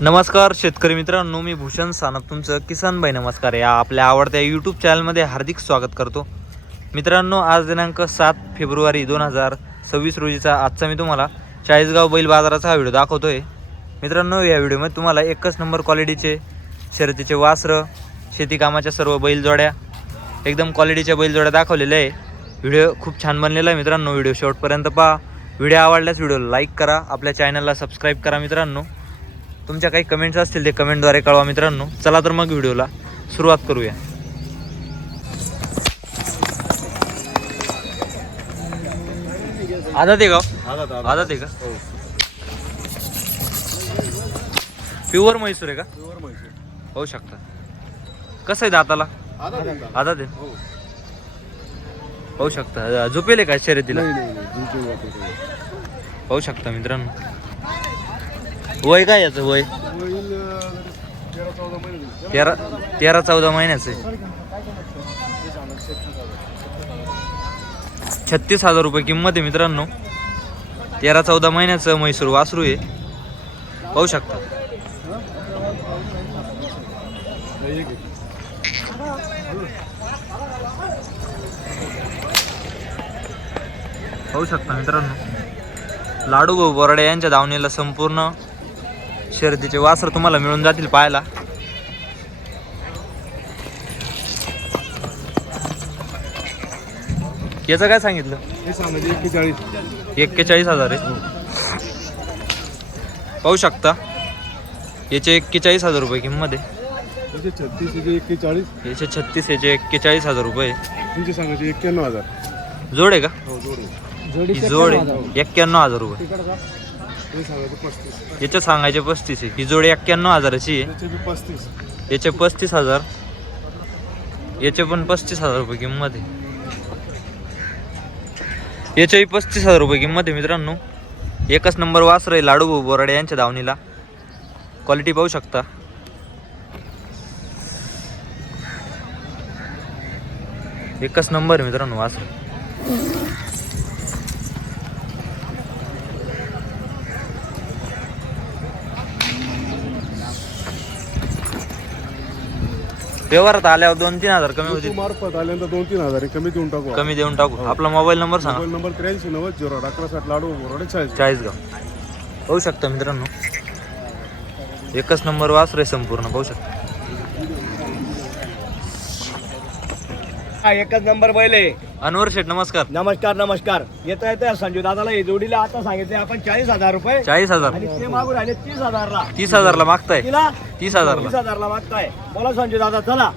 नमस्कार शेतकरी मित्रांनो, मी भूषण सानप तुमचं किसान भाई नमस्कार या आपल्या आवडत्या यूट्यूब चॅनलमध्ये हार्दिक स्वागत करतो. मित्रांनो, आज दिनांक 7 फेब्रुवारी 2026 रोजीचा आजचा मी तुम्हाला चाळीसगाव बैल बाजाराचा हा व्हिडिओ दाखवतोय. मित्रांनो, या व्हिडिओमध्ये तुम्हाला एकच नंबर क्वालिटीचे शर्यतीचे वासरं, शेती कामाच्या सर्व बैलजोड्या, एकदम क्वालिटीच्या बैलजोड्या दाखवलेल्या आहे. व्हिडिओ खूप छान बनलेला आहे मित्रांनो. व्हिडिओ शेवटपर्यंत पहा. व्हिडिओ आवडल्यास व्हिडिओला लाईक करा, आपल्या चॅनलला सबस्क्राईब करा. मित्रांनो, तुमच्या काही कमेंट्स असतील ते कमेंटद्वारे कळवा. मित्रांनो, चला तर मग व्हिडिओला सुरुवात करूया. आदत आहे का? आदत आहे का? प्युअर म्हैसूर आहे का? पाहू शकता. कसं आहे दाताला? आदत आहे. पाहू शकता. झोपेल का शर्यतीला? पाहू शकता मित्रांनो. वय काय याचं? वय 13-14 महिन्याचं आहे. 36,000 रुपये किंमत आहे मित्रांनो. 13-14 महिन्याचं म्हैसूर वासरू आहे. पाहू शकता. पाहू शकता मित्रांनो. लाडू भाऊ बोराडे यांच्या दावणीला संपूर्ण शर्यतीचे वासर तुम्हाला मिळून जातील पाहायला. याचं काय सांगितलं? 41,000 आहे. पाहू शकता. याचे 41,000 रुपये किंमत आहे. याचे 36, याचे 41,000 रुपये. तुमचे सांगायचे 91,000. जोड आहे का? जोडी जोड आहे 91,000 रुपये. याचे सांगायचे 35 आहे. ही जोडी 91,000ची आहे. याचे 35,000. याचे पण 35,000 रुपये किंमत आहे. याच्याही 35,000 रुपये किंमत आहे मित्रांनो. एकच नंबर वासर आहे लाडू भाऊ बोराडे यांच्या दावणीला. क्वालिटी पाहू शकता. एकच नंबर आहे मित्रांनो वासर. व्यवहारात आल्यावर 2-3 हजार कमी होतील. मार्फत आल्यानंतर 2-3 हजार कमी देऊन टाकू. कमी देऊन टाकू. आपला मोबाईल नंबर सांगा. मोबाईल नंबर 8390 लाडू बोराडे चाळीसगाव. पाहू शकता मित्रांनो. एकच नंबर वासर आहे संपूर्ण. पाहू शकता. एकच नंबर बैल आहे. अनवर शेठ नमस्कार. नमस्कार. येता संजू दादाला हे जोडीला आता सांगितले आपण 40,000 रुपये. 40,000. आणि ते मागून राहिले 30,000 ला. 30,000 ला मागताय? 30,000 ला. 30,000 ला मागताय. बोला संजू दादा, चला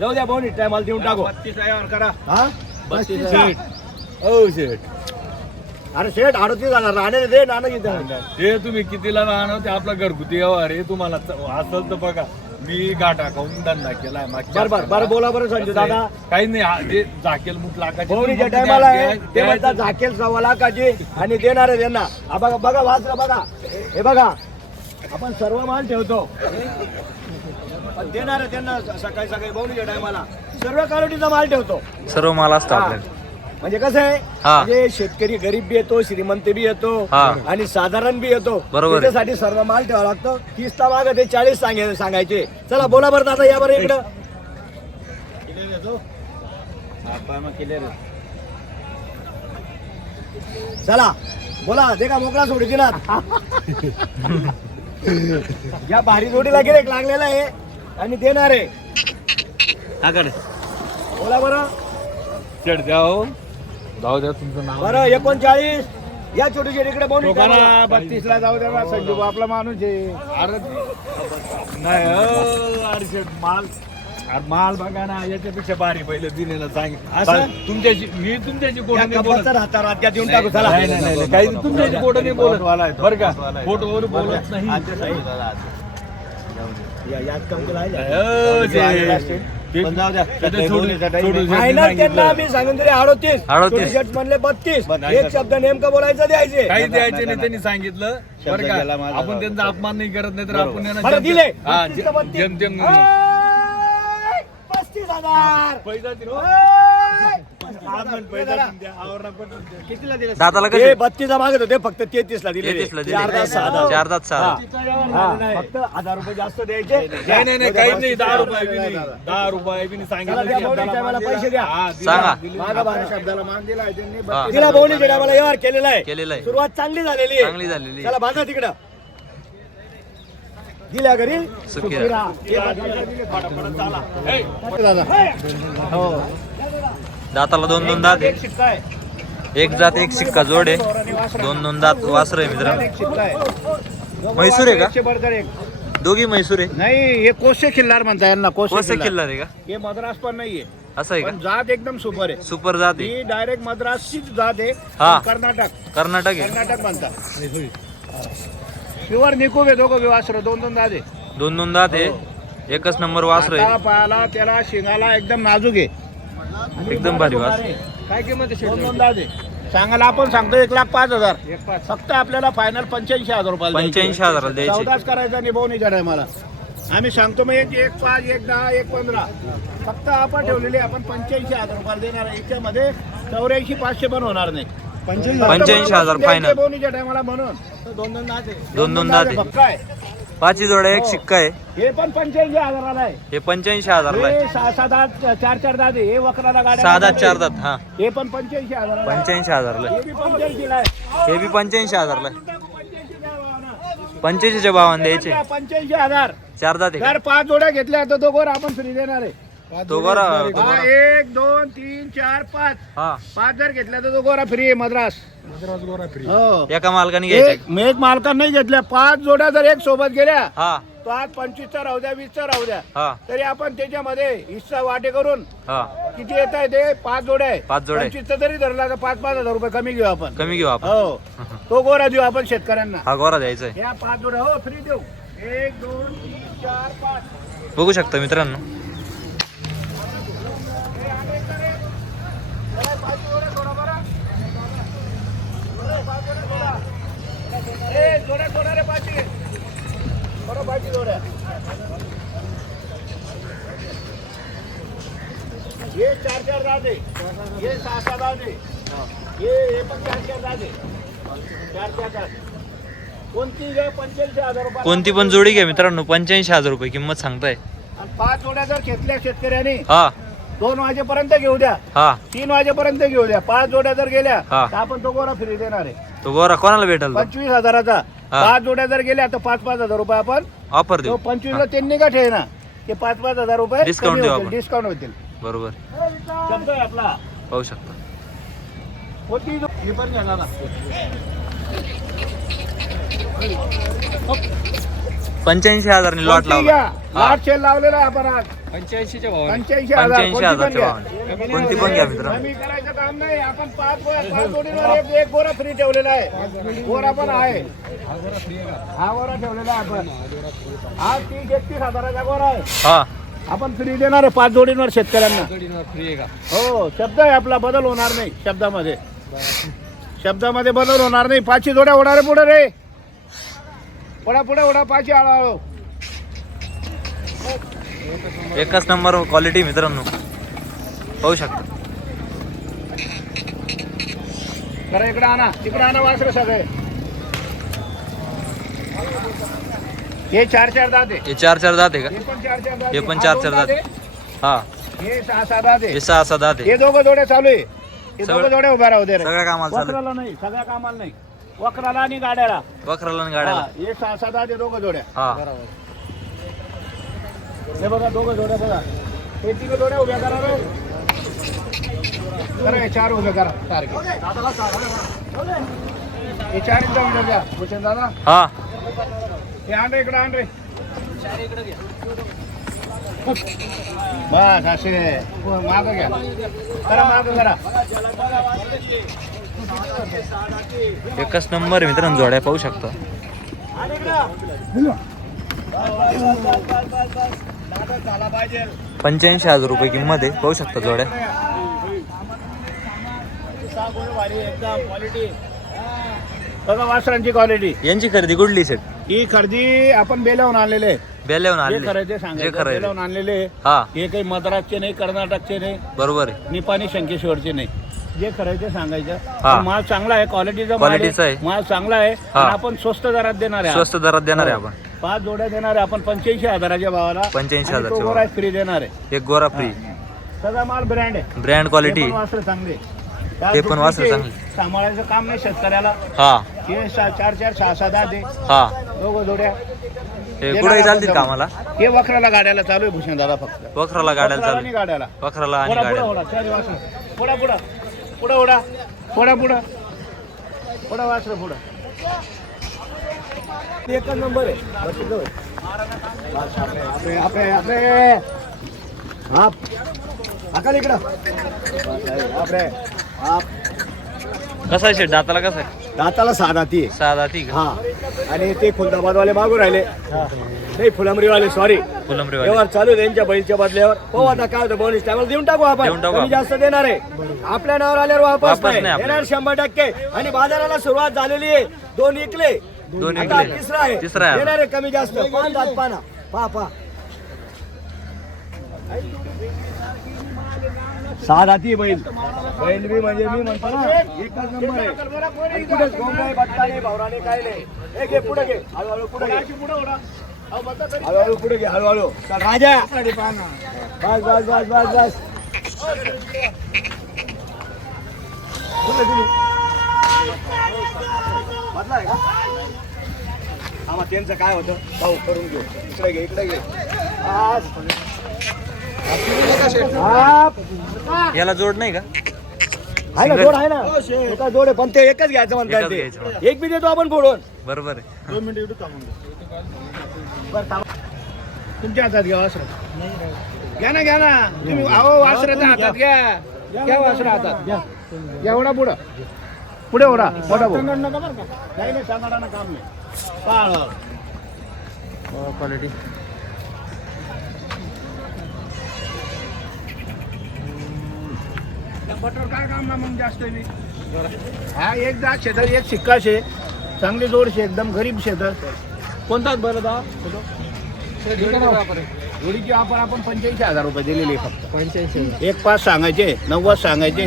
जाऊ द्या. बोनी टायमाला देऊन टाकू. 32,000 करा. हा 32,000. ओ शेठ. अरे शेठ 38,000 राहणे दे नाना. ते तुम्ही कितीला आणा ते आपला घरगुती व्यवहार आहे. तुम्हाला असेल तर बघा. मी गाठा खाऊन धंदा केलाय. बरं बोला बरं संजू दादा. काही नाही. ते झाकेल मुठ लाखाची बोनीच्या टायमाला आहे ते म्हणतात झाकेल 1.25 लाखाची आणि देणार आहे त्यांना. बघा वाचलं बघा. हे बघा आपण सर्व माल ठेवतो. देणार आहे त्यांना सकाळी बोनीच्या टायमाला सर्व क्वालिटीचा माल ठेवतो. सर्व माल असतो आपल्याला. म्हणजे कसं आहे, म्हणजे शेतकरी गरीब बी येतो, श्रीमंत बी येतो आणि साधारण बी येतो. त्याच्यासाठी सर्व माल ठेवावा लागतो. 30 ला मागे ते 40 सांगायचे. चला बोला बरं दादा, या बरं इकडं. चला बोला. दे का मोकळा सोडी दिनात. या भारी जोडीला गिरेक लागलेला आहे आणि देणार आहे. बोला बरं. चढ द्या हो. जाऊ द्या तुमचं नाव. बरं 39. या छोटी इकडे बोलू. 32 ला जाऊ द्या. संजू आपला माणूस आहे. अरे नाही अरे माल बघा ना. याच्यापेक्षा भारी पहिले दिलेला सांग. तुमच्याशी मी तुमच्याशी कोण देऊन टाकू. चला नाही काही तुमच्याशी कोण नाही बोलत बरं का. फोटोवर बोलत नाही. फायनल त्यांना मी सांगून तरी 38 म्हणले 32. एक शब्द नेमकं बोलायचं द्यायचे. काही द्यायचे नाही. त्यांनी सांगितलं बरं का. आपण त्यांचा अपमान नाही करत. नाही तर आपण दिले 35,000. 35,000. कितीला दिले दाताला ते कसे 32 मागत होते फक्त 33 ला दिले 33 ला दिले 4 6 चार दात सहा फक्त 1000 रुपये जास्त द्यायचे नाही काही नाही 10 रुपये बी नाही 10 रुपये बी नाही चला द्या भाऊनी सांगितलं मला पैसे द्या सांगा मागा बारा शब्दाला मान दिला आहे त्यांनी हा. तिला भाऊनी मला व्यवहार केलेला आहे केलेलं आहे सुरुवात चांगली झालेली आहे चांगली झालेली चला बांधा तिकडं दिल्या घरी सुखी सुखी राहा. राहा. दादा दाताला दोन दोन दात एक आहे शिक्का आहे एक जात एक शिक्का जोड आहे दोन दोन दात वासर आहे मित्रांनो एक शिक्का आहे म्हैसूर आहे का एकशे बरोबर एक दोघी म्हैसूर आहे नाही हे कोसे खिल्लार म्हणता यांना कोसे कोसे किल्लर आहे का हे मद्रास पण नाहीये असं आहे पण का जात एकदम सुपर आहे सुपर जात आहे ही डायरेक्ट मद्रासचीच जात आहे हा. पण कर्नाटक कर्नाटक आहे कर्नाटक म्हणतात प्युअर निकोब आहे दोघं वासर दोन दोन दात आहे दोन दोन दात आहे एकच नंबर वासर हाताला, आहे पायाला त्याला शिंगाला एकदम नाजूक आहे एकदम भारी वास काय किंमत दोन दोन दात आहे सांगायला आपण सांगतो 1,05,000 फक्त आपल्याला फायनल 85,000 रुपये 85,000 द्यायचे चौदाच करायचा निभावणीचा आहे मला आम्ही सांगतो मग 1,5,000 1,10,000 1,15,000 फक्त आपण ठेवलेली आपण 85,000 रुपये देणार आहे याच्यामध्ये 84,500 पण होणार नाही 85,000 final. निभावणीच्या टायमाला म्हणून दोन दोन दात आहे दोन दोन दात आहे. पक्का आहे पाचही जोड्या एक शिक्का आहे हे पण 85,000 आहे हे 85,000 आहे हे 6 दात 4 दात आहे हे वक्राला गाड्या सहा दात चार दात हा हे पण 85,000 आहे 85,000 हे बी 85 ला आहे हे बी 85,000 85च्या भावाने द्यायचे 85,000 चार दात आहे जर 5 जोड्या घेतल्या तर तो गोर आपण फ्री देणार आहे का? तो बरा हा, 1 2 3 4 5 हा 5 जर घेतल्या तर तो गोरा फ्री आहे मद्रास हो एका मालकाने घ्यायचे एक मालकान नाही घेतल्या 5 जोड्या जर एक सोबत गेल्या हा तो आज 25चा राहू द्या 20चा राहू द्या हा तरी आपण त्याच्यामध्ये हिस्सा वाटे करून हा किती येत आहे ते 5 जोड्या आहे 5 जोड्या आहे. 25चा जरी धरला तर 5,000 रुपये कमी घेऊ आपण कमी घेऊ आपण हो तो गोरा देऊ आपण शेतकऱ्यांना हा गोरा द्यायचा आहे या 5 जोड्या हो फ्री देऊ 1 2 3 4 5 बघू शकता मित्रांनो जोड्या जोड्या रे पाचशे बरोबर पाचशे जोड्या हे 4 दात आहे हे 6 दात आहे हे पण 4 दात आहे 4 दात कोणती घ्या 85,000 रुपये कोणती पण जोडी घ्या मित्रांनो 85,000 रुपये किंमत सांगताय आणि 5 जोड्या जर घेतल्या शेतकऱ्यांनी हा 2 वाजेपर्यंत घेऊ द्या हा 3 वाजेपर्यंत घेऊ द्या 5 जोड्या जर गेल्या हा. तर आपण तो गोरा फ्री देणार आहे तो गोरा कोणाला भेटेल 25,000चा हा. 5 जोड्या जर गेल्या तर 5,000 रुपये आपण ऑफर तो देऊ 25 ला त्यांनी का ठेवना ते 5,000 रुपये Discount देऊ आपण. डिस्काउंट होतील बरोबर शब्द आहे आपला पाहू शकता कोणती हे पण घ्या ना 85,000 ने लॉट लावला हा. लाट सेल लावलेला आहे आपण आज 85च्या 85,000 च्या भावाने कोणती पण घ्या मित्रांनो कमी करायचं काम नाही आपण 5 जोडीवर एक गोरा फ्री ठेवलेला आहे गोरा पण आहे हा गोरा ठेवलेला आहे आपण हा 30,000-31,000चा गोरा आहे हा आपण फ्री देणार आहे 5 जोडींवर शेतकऱ्यांना फ्री आहे का हो शब्द आहे आपला बदल होणार नाही शब्दामध्ये बदल होणार नाही 5 जोड्या होणार आहे पुढे रे पुढे ओढा 5 हळूहळू एकच नंबर क्वालिटी मित्रांनो पाहू शकता जरा इकडे आणा तिकडे आणा वासरे सगळे हे 4 दात आहे हे 4 दात आहे का हे पण 4 दात हे पण 4 दात हा हे 6 दात आहे हे 6 दात आहे हे दोघं जोड्या चालू आहे हे सगळं- दोघं जोड्या उभ्या राहू दे रे. सगळ्या कामाला चालू वक्राला नाही सगळ्या कामाला नाही वक्राला आणि गाड्याला वखराला आणि गाड्याला हा, हे 6 दात आहे दोघं जोड्या हा हे बघा दोघं जोड्या बघा हे 3 जोड्या उभ्या करा रे करा हे 4 उभ्या करा सारखे हे 4 एकदम उभ्या द्या भूषण दादा हा हे आण रे इकडे आण रे बस असे माग घ्या करा माग करा एकच नंबर मित्रांनो जोड्या पाहू शकता 85,000 रुपये किंमत आहे पाहू शकता जोड्या बघा वासरांची क्वालिटी यांची खरेदी कुठली सेट ही खरेदी आपण बेलावून आणलेले बेल्याहून जे आले खरेदी जे सांगायचं खरं बेलावून आणलेले हा हे काही मद्रासचे नाही कर्नाटकचे नाही बरोबर आहे निपाणी शंकेश्वरचे नाही जे खरं ते सांगायचं हा. पण माल चांगला आहे क्वालिटीचा क्वालिटीचा आहे. माल चांगला आहे हा. आणि आपण स्वस्त दरात देणार आहे स्वस्त दरात देणार आहे हो. आपण 5 जोड्या देणार आहे आपण 85,000च्या भावाला 85,000 च्या फ्री देणार आहे एक गोरा फ्री सगळा माल ब्रँड आहे ब्रँड क्वालिटी वासर चांगले ते पण वासरं चांगली. सांभाळायचं काम नाही शेतकऱ्याला हा हे 4 6 दहा दे हा दोघं जोड्या हे कुठेही चालतील का आम्हाला हे वखराला गाड्याला चालू आहे भूषण दादा फक्त वखराला गाड्याला वखराला चालू आणि गाड्याला वखराला आणि पुढा पुढा गाड्या ओढा चारी वासरं पुढा पुढा पुढा ओढा पुढा पुढा पुढा वासरं पुढं एकच नंबर आहे आपले आपले आप अकाल इकडं आपले आप कसा आहे शेट दाताला कसा आहे दाताला साधा ती आहे. सहा दाती का हा आणि ते खुलदाबादवाले मागून राहिले नाही फुलंबरीवाले सॉरी फुलंबरीवाले व्यवहार चालू आहे त्यांच्या बैलच्या बदल्यावर हो आता काय होतं बोनस त्यामुळे देऊन टाकू आपण देऊन टाकू कमी जास्त देणार आहे आपल्या नावावर आल्यावर वापस वापस नाही नाही देणार 100% आणि बाजाराला सुरुवात झालेली आहे 2 विकले दोन आता विकले. तिसरा तिसरा आहे आहे. देणार आहे कमी जास्त पाच दात पाना पा सहा दाती बैल बैल बी म्हणजे मी म्हणतो ना एकच नंबर आहे आणि कुठेच गोंग नाही बट्टा नाही भावराने काय नाही हे घे पुढे घे हळूहळू पुढे घे हळूहळू पुढे घे हळूहळू चल राजा बस बस बस बस बस कुठे तुम्ही बदलाय का आम्हा त्यांचं काय होतं भाऊ करून घेऊ इकडे घे याला जोड नाही का आहे ना जोड आहे ना एका जोड आहे पण ते एकच घ्यायचं म्हणतात एकच ते घ्यायचं. एक बी देतो आपण फोडून बरोबर आहे 2 मिनिटं इकडे थांबून तुमच्या हातात घ्या वासर घ्या ना तुम्ही अहो वासराच्या हातात घ्या वासरा हातात घ्या ओढा पुढे ओढा मोठा भाऊ नाही सांगाडा काम नाही पाळ क्वालिटी बटर काय काम ना मग जास्त मी हा एक दाग शेतात एक शिक्का शे चांगली जोड शे एकदम गरीब शेतात कोणताच बरं दा जोडीची ऑफर आपण 85,000 रुपये दिलेली आहे फक्त 85 एक 5 सांगायचे 90 सांगायचे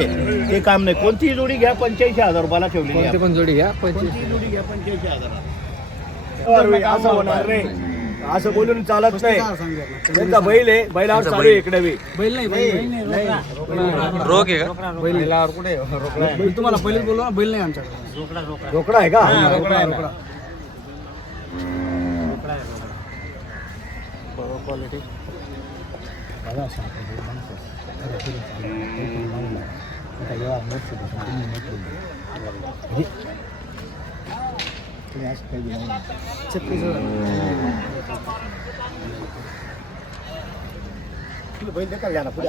ते काम नाही कोणतीही जोडी घ्या 85,000 रुपयाला ठेवलेली आहे. पण जोडी घ्या कोणतीही जोडी घ्या 85,000 असं होणार रे असं बोलून चालत नाही त्यांचा बैल आहे बैलावर चालू आहे इकडे बी बैल नाही रोग आहे का बैलावर कुठे बैल तुम्हाला पहिले बोललो ना बैल नाही आमच्याकडे रोकडा आहे का रोकडा क्वालिटी बैल देखा पुढे